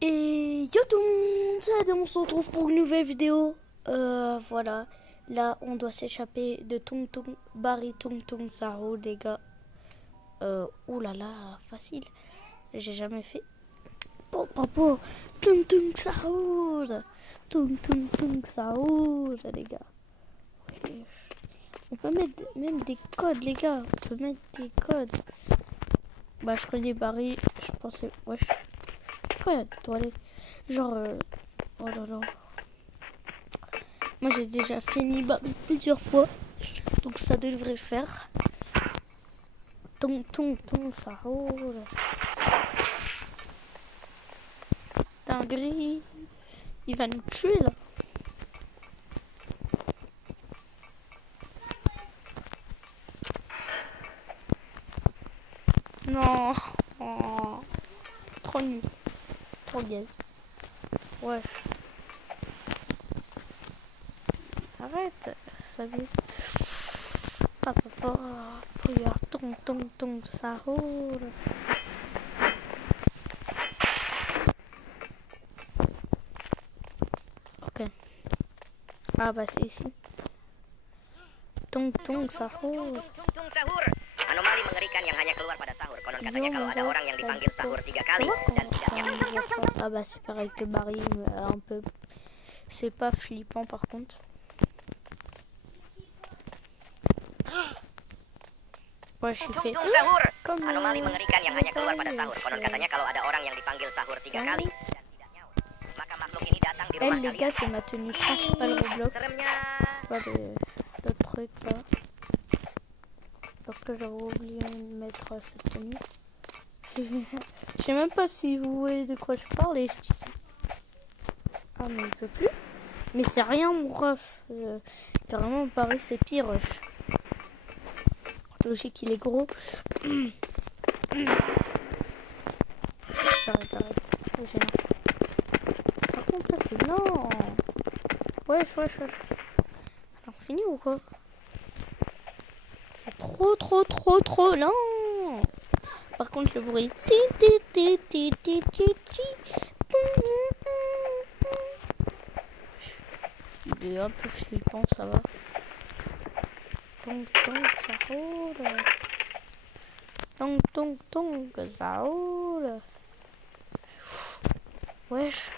Et yo tout le monde, ça, on se retrouve pour une nouvelle vidéo. Voilà, là on doit s'échapper de Tung Tung, Barry Tung Tung Sahur, les gars. Ouh là là, facile, j'ai jamais fait. Popo, Tung Tung Sahur, Tung Tung Tung Sahur, les gars. On peut mettre même des codes, les gars, on peut mettre des codes. Bah, je connais Barry, je pensais, wesh. Pourquoi il y a des toilettes? Genre, oh là là. Moi j'ai déjà fini Barry plusieurs fois, donc ça devrait faire. Tung tung tung, ça roule. Dinguerie. Il va nous tuer là. Non. Oh. Trop nul. Trop gaze. Ouais. Arrête. Ça vise. Papa. Regarde. Tung tung tung, ça roule. Ok. Ah bah c'est ici. Tung tung, ça roule. Anomali mengerikan yang hanya keluar pada sahur. Konon katanya kalau ada orang yang dipanggil sahur 3 kali dan tidak nyawa. Ah bah c'est pareil que Barry, un peu. C'est pas flippant par contre. Ouais, je fait Sahur. comme Anomali mengerikan yang hanya keluar pada sahur. Konon katanya kalau ada orang yang dipanggil sahur 3 kali dan tidak nyawa, maka makhluk ini datang di rumah les kalian. gars, c'est ma tenue principale Roblox. Seremnya. C'est pas le truc là. Parce que j'avais oublié de mettre cette tenue. Je sais même pas si vous voyez de quoi je parle et je dis ça. Ah mais il peut plus. Mais c'est rien mon ref. Carrément Paris c'est pire. Logique il est gros. Arrête. Par contre ça c'est non. Wesh. Alors fini ou quoi? C'est trop lent. Par contre le bruit. Il est un peu flippant, ça va. Tong, ça roule. Tong, ça roule. Wesh.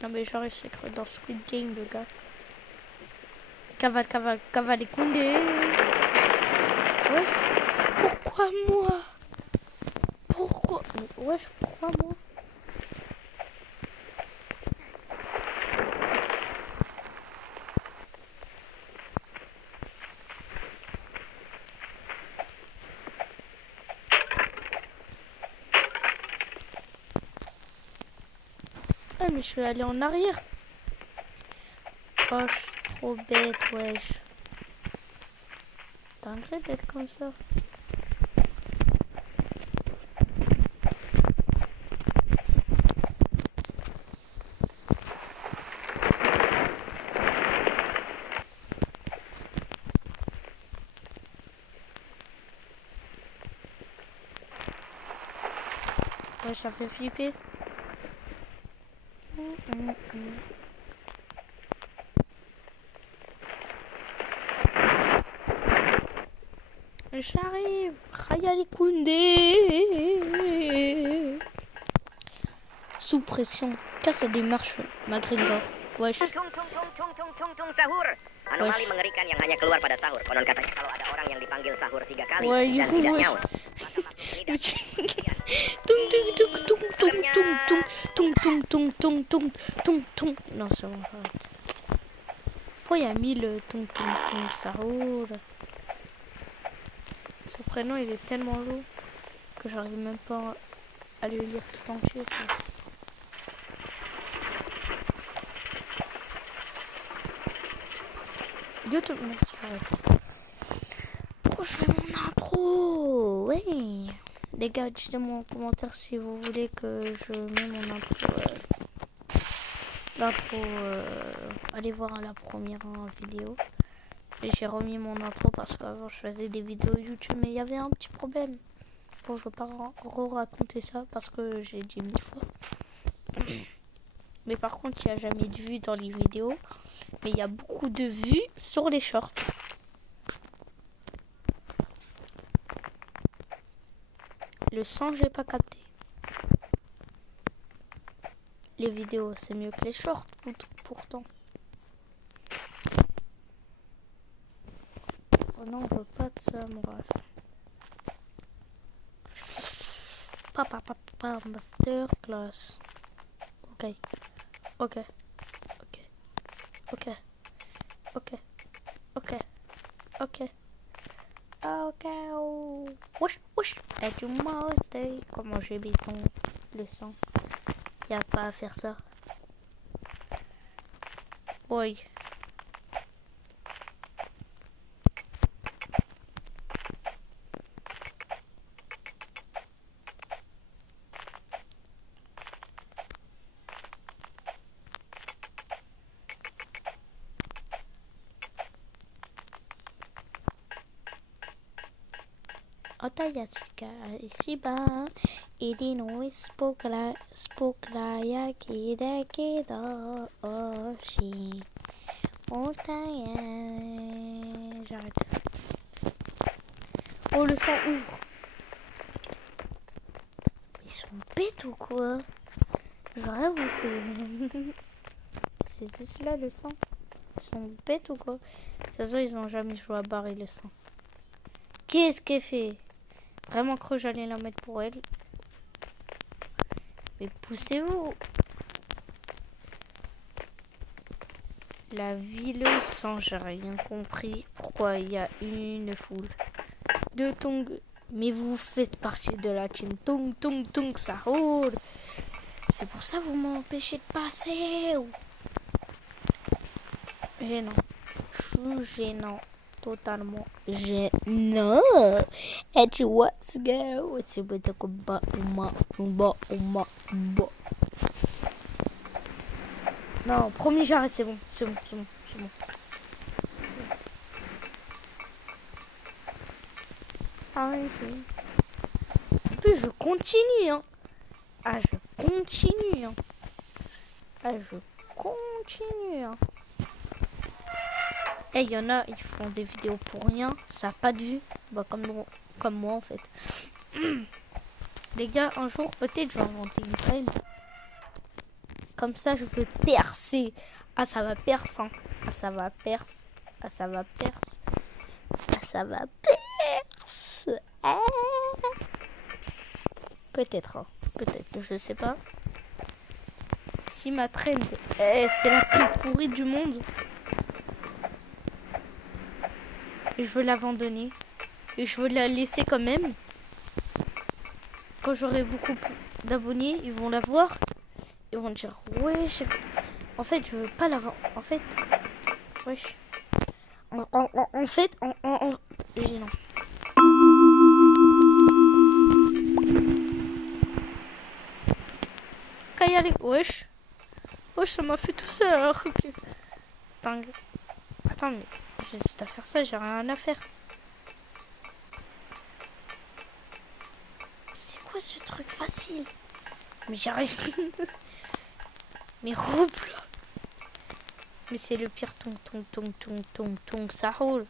Non mais genre il s'écrit dans Squid Game le gars. Cavale et Koundé. Wesh. Pourquoi moi? Wesh, pourquoi moi? Ah mais je suis allé en arrière. Oh, je suis trop bête, wesh. Dingue d'être comme ça. Ouais, ça fait flipper. J'arrive. Raya Koundé. Sous pression. Casse des marches. McGregor. Wesh. Tung sahur. Anomali mengerikan yang hanya keluar pada sahur. Konon katanya kalau ada orang yang dipanggil sahur 3 kali dan tidak nyawa, maka makhluk ini datang. Tung. Non, c'est bon, arrête. Pourquoi il y a 1000 tung, ça roule. Son prénom il est tellement long que j'arrive même pas à le lire tout entier. Quoi. Yo tout le monde, arrête. Pourquoi je fais mon intro? Ouais. Les gars, dites-moi en commentaire si vous voulez que je mette mon intro. L'intro, allez voir la première vidéo. Et j'ai remis mon intro parce qu'avant je faisais des vidéos YouTube mais il y avait un petit problème. Bon, je vais pas raconter ça parce que j'ai dit 1000 fois. Mais par contre, il n'y a jamais de vues dans les vidéos. Mais il y a beaucoup de vues sur les shorts. Le son, j'ai pas capté. Les vidéos, c'est mieux que les shorts, pourtant. Oh non, on veut pas de ça, mon ref. Papa, masterclass. Ok. Ok. Ok. Ok. Ok. Ok. Ok. Ok. Wesh, wesh. Et du master. Comment j'ai mis ton le son? Y a pas à faire ça. Oui. Otayachika ici-bas, et dis nous spokla kida kida oshi. Otaya. J'arrête. Oh, le sang ouvre. Ils sont bêtes ou quoi? J'aurais vous c'est juste là le sang. Ils sont bêtes ou quoi? Ça se voit, ils ont jamais joué à barrer le sang. Qu'est-ce qu'elle fait? Vraiment cru j'allais la mettre pour elle. Mais poussez-vous. La ville sans, j'ai rien compris. Pourquoi il y a une foule de Tong? Mais vous faites partie de la team Tong, ça roule. C'est pour ça que vous m'empêchez de passer. Gênant. Je suis gênant. Totalement gênant. Et tu vois, c'est go. C'est bon, bas. Non, promis, j'arrête, c'est bon. Ah oui, en plus, je continue, hein. Je continue, hein. Et il y en a, ils font des vidéos pour rien, ça n'a pas de vue. Bah, comme moi, en fait. Les gars, un jour, peut-être, je vais inventer une brand. Comme ça, je veux percer. Ah, ça va percer. Hein. Ah, ça va percer. Ah, ça va percer. Ah, ça va percer. Ah. Peut-être, hein. Peut-être, je sais pas. Si ma trend, c'est la plus pourrie du monde. Je veux l'abandonner. Et je veux la laisser quand même. Quand j'aurai beaucoup d'abonnés, ils vont la voir. Ils vont dire, wesh. En fait, je veux pas la vendre. En fait, wesh. En fait, non. Quand y aller, wesh. Wesh, ça m'a fait tout ça alors que. Attends, mais j'ai juste à faire ça, j'ai rien à faire. C'est quoi ce truc facile? Mais j'arrive. Mais Roblox. Mais c'est le pire tong, ça roule.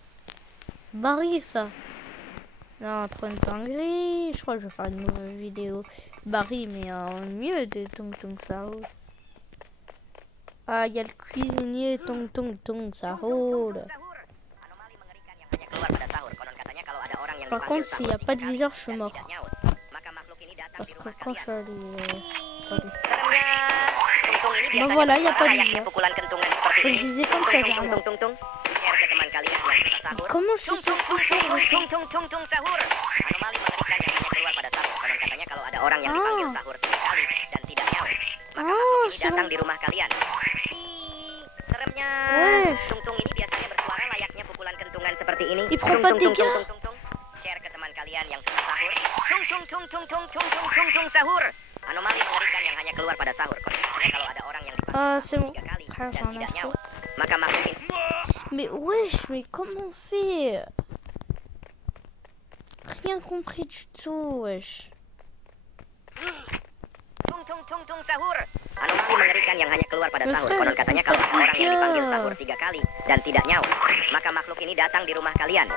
Barry, ça. Non, trop une dinguerie. Je crois que je vais faire une nouvelle vidéo. Barry, mais mieux de tong, ça roule. Ah, il y a le cuisinier tong, ça roule. Par contre, s'il n'y a pas de viseur, je suis mort. Parce que quand je suis allé... Bon voilà, il n'y a pas de viseur. Je vais viser comme ça, vraiment. Comment je suis sur datang di rumah kalian. Seremnya, Tung ini biasanya bersuara layaknya pukulan kentungan seperti ini. Tung. Share ke teman kalian yang suka sahur. Tung sahur. Anomali mengerikan yang hanya keluar pada sahur. Kondisinya kalau ada orang yang dipanggil 3 kali dan tidak nyaut, maka makhluk ini. Mais wesh, mais comment on fait? rien compris du tout, wesh. Tung sahur. Anomali mengerikan yang hanya keluar pada sahur. Konon katanya kalau ada orang yang dipanggil sahur 3 kali dan tidak nyaut, maka makhluk ini datang di rumah kalian.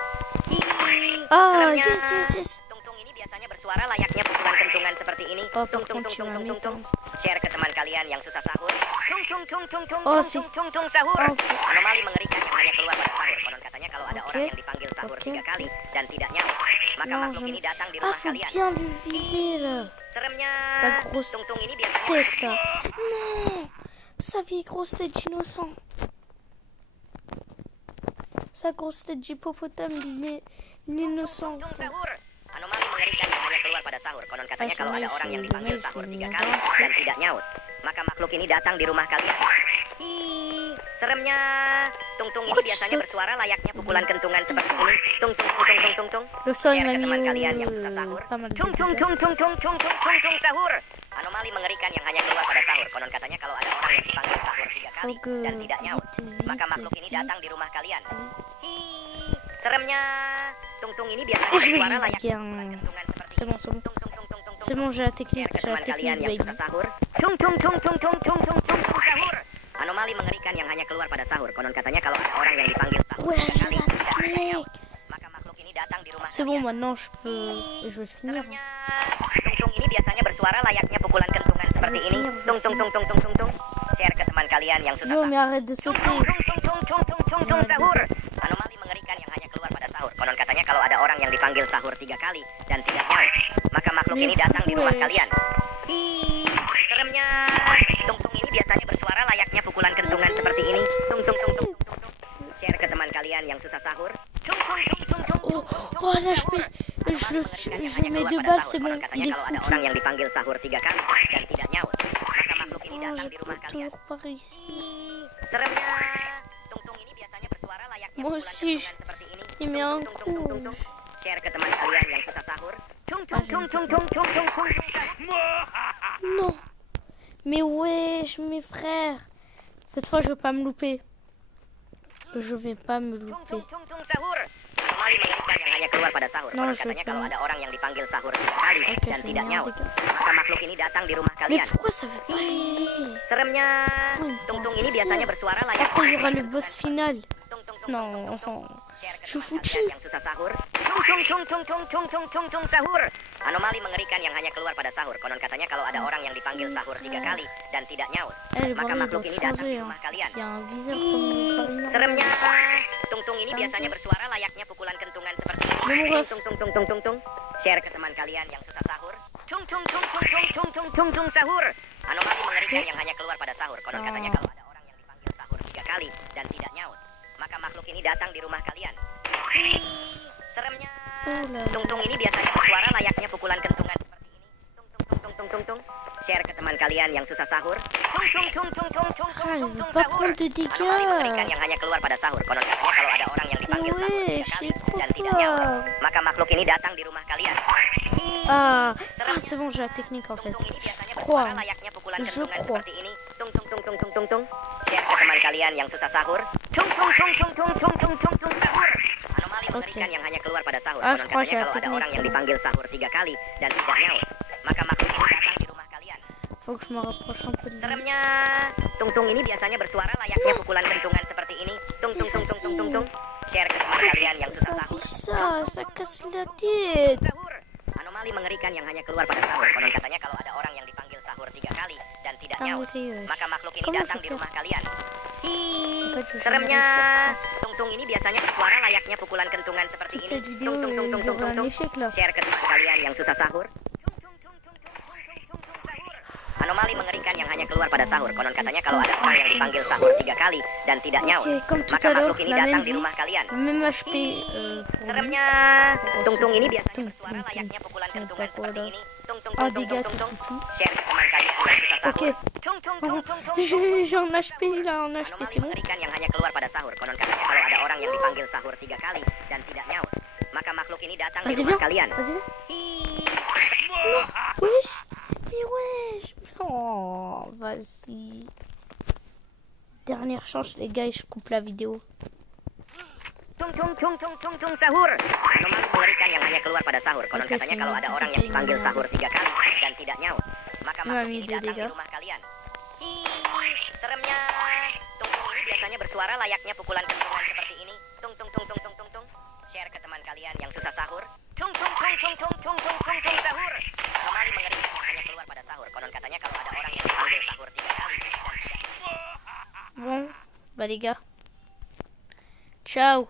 Ah, yes. Tung ini biasanya bersuara layaknya pukulan kentungan seperti ini. Tung. Share ke teman kalian yang susah sahur. Tung sahur. Anomali mengerikan yang hanya keluar pada sahur. Konon katanya kalau ada orang yang dipanggil sahur 3 kali dan tidak nyaut, maka makhluk ini datang di rumah kalian. Bien lui viser là. Seremnya. Sa grosse Tung ini biasanya tête là. Non, sa vieille grosse tête d'innocent. Sa grosse tête d'hippopotame, l'innocent. Tung sahur. Anomali mengerikan yang hanya keluar pada sahur. Konon katanya kalau ada orang yang dipanggil sahur 3 kali dan tidak nyaut, maka makhluk ini datang di rumah kalian. Seremnya. Tung ini biasanya bersuara layaknya pukulan kentungan seperti ini. Tung. Le son Share m'a ke teman mis kalian yang susah sahur. pas mal de Tung dégâts. sahur. Anomali mengerikan yang hanya keluar pada sahur. Konon katanya kalau ada orang yang dipanggil sahur 3 kali dan tidak nyaut, maka makhluk ini datang di rumah kalian. Seremnya. Tung ini biasanya Je vais bersuara viser layaknya un. pukulan kentungan seperti C'est ini. bon, c'est bon. Tung. C'est bon, j'ai la Share technique, ke j'ai la teman kalian technique, yang baby. susah sahur. Tung sahur. Anomali mengerikan yang hanya keluar pada sahur. Konon katanya kalau ada orang yang dipanggil sahur Ouais, 3 j'ai kali la dan tidak technique. nyaut, maka makhluk ini datang di rumah C'est bon, kalian. maintenant je vais finir. Seremnya. Tung ini biasanya bersuara layaknya pukulan kentungan seperti ini. Tung. Share ke teman kalian yang susah Yo, sahur. mais arrête de sauter. Tung sahur. Anomali mengerikan yang hanya keluar pada sahur. Konon katanya kalau ada orang yang dipanggil sahur 3 kali dan tidak nyaut, maka makhluk ini datang di rumah kalian. Seremnya. Tung ini biasanya bersuara layaknya pukulan kentungan seperti ini. Tung. Share ke teman kalian yang susah sahur. Oh, là, je mets 2 balles, c'est bon. Katanya Il est kalau ada foutu. orang yang dipanggil sahur 3 kali dan tidak nyaut, maka makhluk ini Oh, datang je di rumah peux kalian. toujours pas réussir. Seremnya. Tung ini biasanya bersuara layaknya Moi pukulan aussi, kentungan seperti ini. il met un Tung. coup. Share ke teman kalian yang susah sahur. Tung. Non. Mais wesh, mes frères. Cette fois, je vais pas me louper. Je vais pas me louper. Tung sahur. Anomali mengerikan yang hanya keluar pada sahur. Non, Konon je katanya peux kalau pas. ada orang yang dipanggil sahur 3 kali Ok, dan je tidak vais nyaut, dégâts. maka makhluk ini datang di rumah Mais kalian. pourquoi ça veut pas viser? Seremnya. Tung ini biasanya bersuara layaknya Après, il y aura le boss final. Tung. Non. Share ke Je suis teman foutu. kalian yang susah sahur. Tung sahur. Anomali mengerikan yang hanya keluar pada sahur. Konon katanya kalau ada orang yang dipanggil sahur 3 kali dan tidak nyaut, Eh, le maka bordel makhluk doit ini datang di changer. rumah kalian. Il y a un viseur comme le Seremnya. Tung ini biasanya bersuara layaknya pukulan kentungan seperti ini. Mais mon ref. Tung. Share ke teman kalian yang susah sahur. Tung sahur. Anomali mengerikan yang hanya keluar pada sahur. Konon katanya kalau ada orang yang dipanggil sahur 3 kali dan tidak nyaut, maka makhluk ini datang di rumah kalian. Seremnya. Oh là là. Tung ini biasanya bersuara layaknya pukulan kentungan seperti ini. Tung. Share ke teman kalian yang susah sahur. Tung Ah, il veut pas sahur. prendre de Anomali mengerikan dégâts. yang hanya keluar pada sahur. Konon katanya kalau ada orang yang dipanggil sahur 3 Wesh, kali il est trop dan tidak nyaut, fort. maka makhluk ini datang di rumah kalian. Ah, c'est bon, j'ai la technique en fait. Tung ini biasanya Crois. bersuara layaknya pukulan Je kentungan crois. seperti ini. Tung. Share ke teman kalian yang susah sahur. Tung sahur. Anomali mengerikan yang hanya keluar pada sahur. Ah, Konon je crois katanya que kalau j'ai la ada orang technique, yang c'est dipanggil sahur 3 kali dan tidak nyaut, maka makhluk ini datang di rumah kalian. Faut que je me rapproche un peu de lui. Seremnya. Tung ini biasanya bersuara layaknya pukulan kentungan seperti ini. Tung. Share ke teman kalian yang susah Ça sahur. fait ça casse la tête. Sahur. Anomali mengerikan yang hanya keluar pada sahur. Konon katanya kalau ada orang yang dipanggil sahur 3 kali dan tidak nyaut, Dinguerie, wesh. maka makhluk ini Comment datang je di fais? rumah kalian. En fait, je Seremnya. sais Tung ini biasanya bersuara layaknya pukulan kentungan seperti Toute ini. cette vidéo, il y aura un échec là. Share ke teman kalian yang susah sahur. Anomali mengerikan yang hanya keluar pada sahur. Konon katanya kalau ada orang yang dipanggil sahur 3 kali dan tidak nyaut, Ok, comme tout maka à l'heure, makhluk ini la datang même di vie, rumah kalian. même HP. Pour lui. Seremnya. Tung ini biasanya Tung, bersuara tung, layaknya tung. pukulan Sampai kentungan seperti pada- ini. Tung. Ah, dégâts tout. Share ke teman kalian yang susah sahur. Ok. J'ai un HP là, un HP, Anomali c'est bon. mengerikan yang hanya keluar pada sahur. Konon katanya kalau ada orang yang dipanggil sahur 3 kali dan tidak nyaut, maka makhluk ini datang di Vas-y, rumah viens. kalian. Vas-y, viens. Wesh. Mais wesh. Oh, vas-y. Dernière chance, les gars, et je coupe la vidéo. tung tung tung tung tung tung sahur. Anomali mengerikan yang hanya keluar pada sahur. Konon katanya kalau ada orang yang dipanggil sahur 3 kali dan tidak nyaut, maka makhluk ini datang di rumah kalian. Seremnya. Tung tung ini biasanya bersuara layaknya pukulan kentungan seperti ini. Tung tung tung tung tung tung tung. Share ke teman kalian yang susah sahur. Tung tung tung tung tung tung tung tung tung sahur. Anomali mengerikan yang hanya keluar pada sahur. Konon katanya kalau ada orang yang dipanggil sahur 3 kali dan tidak. Bon, bah les gars. Ciao.